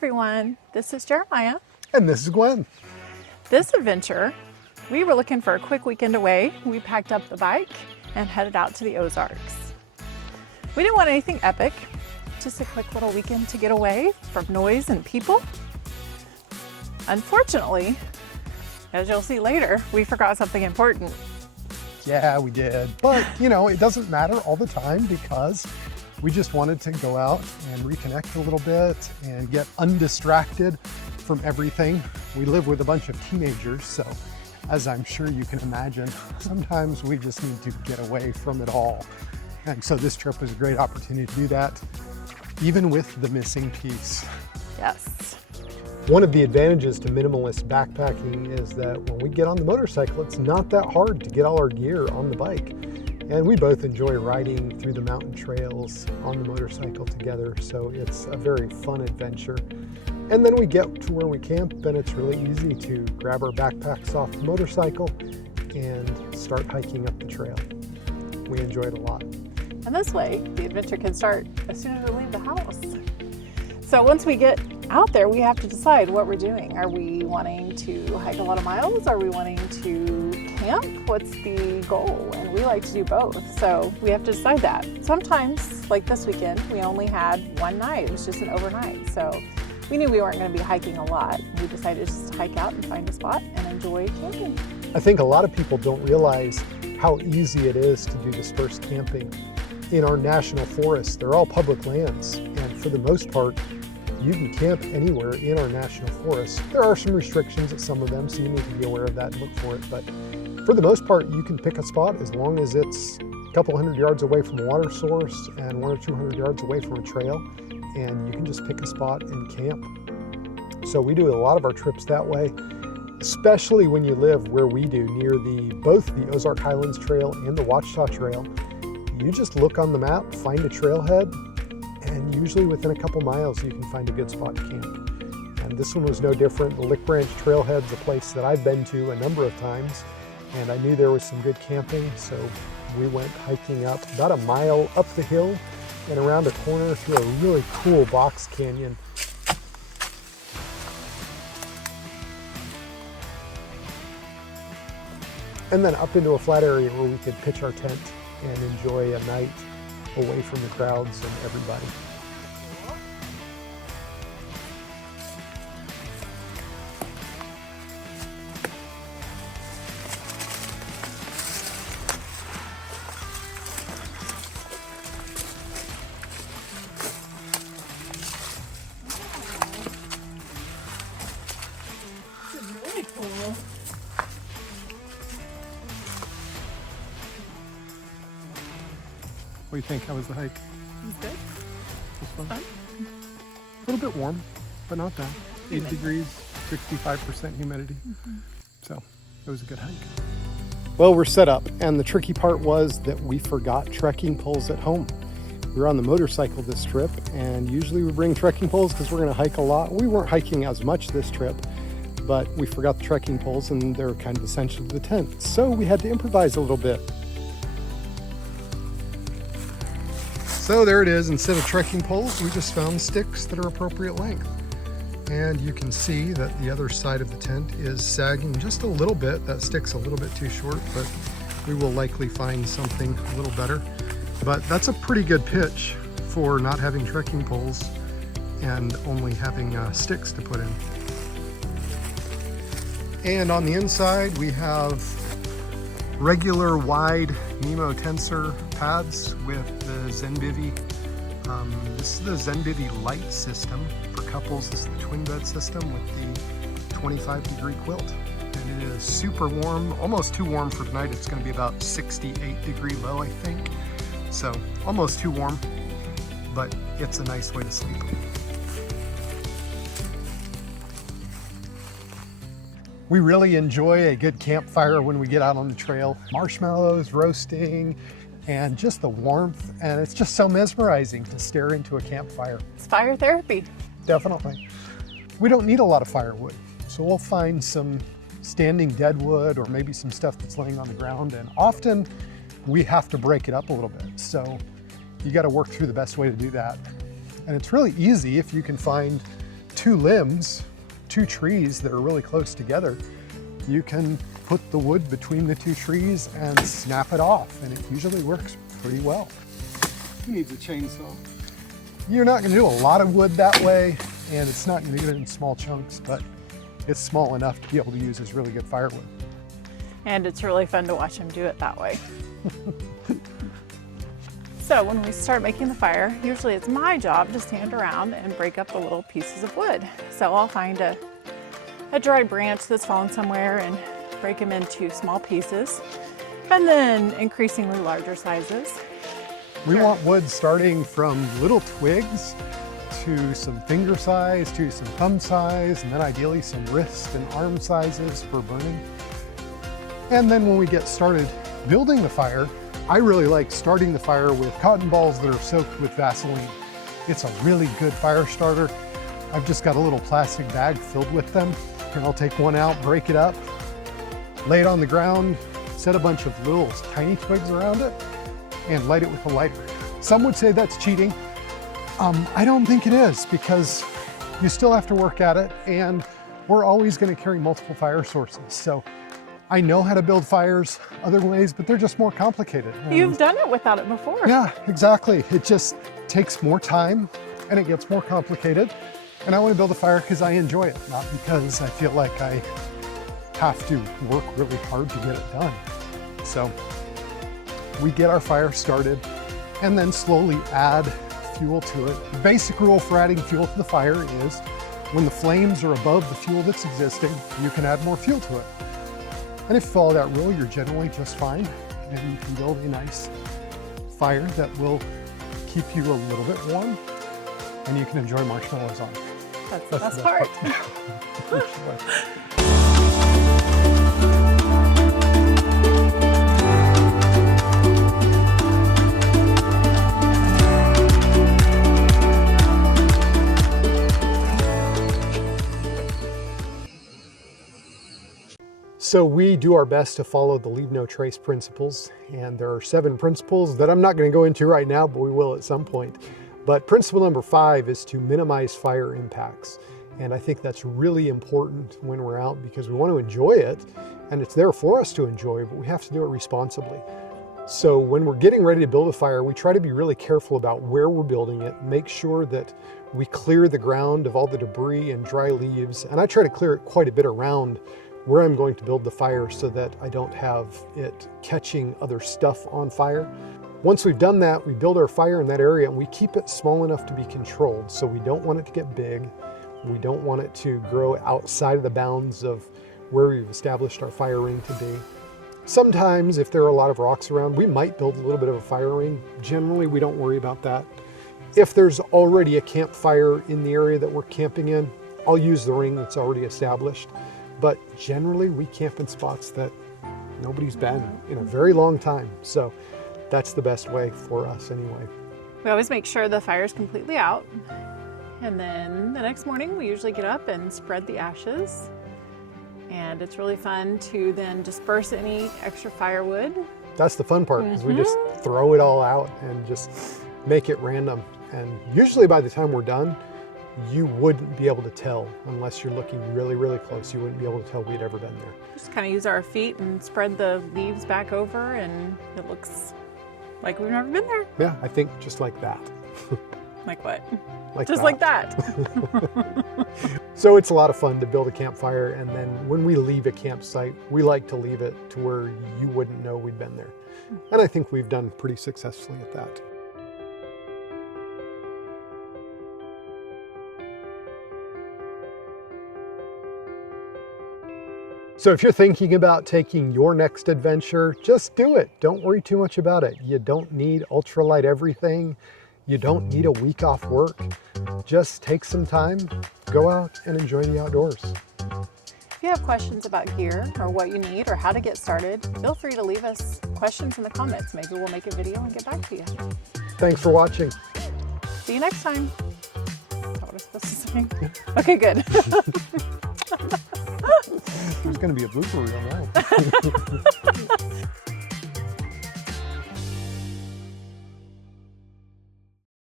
everyone, this is Jeremiah. And this is Gwen. This adventure, we were looking for a quick weekend away. We packed up the bike and headed out to the Ozarks. We didn't want anything epic, just a quick little weekend to get away from noise and people. Unfortunately, as you'll see later, we forgot something important. Yeah, we did. But, it doesn't matter all the time because we just wanted to go out and reconnect a little bit and get undistracted from everything. We live with a bunch of teenagers, so as I'm sure you can imagine, sometimes we just need to get away from it all. And so this trip was a great opportunity to do that, even with the missing piece. Yes. One of the advantages to minimalist backpacking is that when we get on the motorcycle, it's not that hard to get all our gear on the bike. And we both enjoy riding through the mountain trails on the motorcycle together, so it's a very fun adventure. And then we get to where we camp, and it's really easy to grab our backpacks off the motorcycle and start hiking up the trail. We enjoy it a lot. And this way, the adventure can start as soon as we leave the house. So once we get out there, we have to decide what we're doing. Are we wanting to hike a lot of miles? Are we wanting to camp? What's the goal? And we like to do both, so we have to decide that. Sometimes, like this weekend, we only had one night. It was just an overnight, so we knew we weren't going to be hiking a lot. We decided just to hike out and find a spot and enjoy camping. I think a lot of people don't realize how easy it is to do dispersed camping. In our national forests, they're all public lands, and for the most part, you can camp anywhere in our national forests. There are some restrictions at some of them, so you need to be aware of that and look for it. But for the most part, you can pick a spot as long as it's a couple hundred yards away from a water source and 100 or 200 yards away from a trail, and you can just pick a spot and camp. So we do a lot of our trips that way, especially when you live where we do, near both the Ozark Highlands Trail and the Ouachita Trail. You just look on the map, find a trailhead, and usually within a couple miles you can find a good spot to camp. And this one was no different. The Lick Branch Trailhead's a place that I've been to a number of times, and I knew there was some good camping, so we went hiking up about a mile up the hill and around a corner through a really cool box canyon. And then up into a flat area where we could pitch our tent and enjoy a night away from the crowds and everybody. This is really cool. What do you think? How was the hike? It was good. It was fun? Fun. A little bit warm, but not bad. 80 degrees, 65% humidity. So it was a good hike. Well, we're set up, and the tricky part was that we forgot trekking poles at home. We were on the motorcycle this trip, and usually we bring trekking poles because we're going to hike a lot. We weren't hiking as much this trip, but we forgot the trekking poles, and they're kind of essential to the tent. So we had to improvise a little bit. So there it is. Instead of trekking poles, we just found sticks that are appropriate length. And you can see that the other side of the tent is sagging just a little bit. That stick's a little bit too short, but we will likely find something a little better. But that's a pretty good pitch for not having trekking poles and only having sticks to put in. And on the inside, we have regular wide Nemo tensor pads with the ZenBivy. This is the ZenBivy Light system for couples. This is the twin bed system with the 25-degree quilt. And it is super warm, almost too warm for tonight. It's going to be about 68-degree low, I think. So almost too warm, but it's a nice way to sleep. We really enjoy a good campfire when we get out on the trail. Marshmallows roasting and just the warmth, and it's just so mesmerizing to stare into a campfire. It's fire therapy. Definitely. We don't need a lot of firewood, so we'll find some standing dead wood or maybe some stuff that's laying on the ground, and often we have to break it up a little bit. So you got to work through the best way to do that. And it's really easy if you can find two limbs, two trees that are really close together, you can put the wood between the two trees and snap it off, and it usually works pretty well. Who needs a chainsaw? You're not going to do a lot of wood that way, and it's not going to get it in small chunks, but it's small enough to be able to use as really good firewood. And it's really fun to watch him do it that way. So when we start making the fire, usually it's my job to stand around and break up the little pieces of wood. So I'll find a dry branch that's fallen somewhere and break them into small pieces, and then increasingly larger sizes. We want wood starting from little twigs to some finger size, to some thumb size, and then ideally some wrist and arm sizes for burning. And then when we get started building the fire, I really like starting the fire with cotton balls that are soaked with Vaseline. It's a really good fire starter. I've just got a little plastic bag filled with them, and I'll take one out, break it up, lay it on the ground, set a bunch of little tiny twigs around it, and light it with a lighter. Some would say that's cheating. I don't think it is, because you still have to work at it, and we're always going to carry multiple fire sources. So I know how to build fires other ways, but they're just more complicated. You've done it without it before. Yeah, exactly. It just takes more time and it gets more complicated. And I want to build a fire because I enjoy it, not because I feel like I have to work really hard to get it done. So we get our fire started and then slowly add fuel to it. The basic rule for adding fuel to the fire is when the flames are above the fuel that's existing, you can add more fuel to it. And if you follow that rule, you're generally just fine, and you can build a nice fire that will keep you a little bit warm, and you can enjoy marshmallows on it. That's the best part. So we do our best to follow the leave no trace principles, and there are 7 principles that I'm not going to go into right now, but we will at some point. But principle number 5 is to minimize fire impacts. And I think that's really important when we're out, because we want to enjoy it, and it's there for us to enjoy, but we have to do it responsibly. So when we're getting ready to build a fire, we try to be really careful about where we're building it, make sure that we clear the ground of all the debris and dry leaves, and I try to clear it quite a bit around where I'm going to build the fire so that I don't have it catching other stuff on fire. Once we've done that, we build our fire in that area and we keep it small enough to be controlled. So we don't want it to get big. We don't want it to grow outside of the bounds of where we've established our fire ring to be. Sometimes if there are a lot of rocks around, we might build a little bit of a fire ring. Generally, we don't worry about that. If there's already a campfire in the area that we're camping in, I'll use the ring that's already established. But generally, we camp in spots that nobody's been in a very long time. So that's the best way for us anyway. We always make sure the fire's completely out. And then the next morning, we usually get up and spread the ashes. And it's really fun to then disperse any extra firewood. That's the fun part, because we just throw it all out and just make it random. And usually by the time we're done, you wouldn't be able to tell unless you're looking really, really close. You wouldn't be able to tell we'd ever been there. Just kind of use our feet and spread the leaves back over, and it looks like we've never been there. Yeah, I think just like that. Like what? Like just that. like that. So it's a lot of fun to build a campfire, and then when we leave a campsite, we like to leave it to where you wouldn't know we'd been there. And I think we've done pretty successfully at that. So if you're thinking about taking your next adventure, just do it. Don't worry too much about it. You don't need ultralight everything. You don't need a week off work. Just take some time, go out and enjoy the outdoors. If you have questions about gear or what you need or how to get started, feel free to leave us questions in the comments. Maybe we'll make a video and get back to you. Thanks for watching. See you next time. Is that what I'm supposed to say? Okay, good. There's going to be a blooper reel now.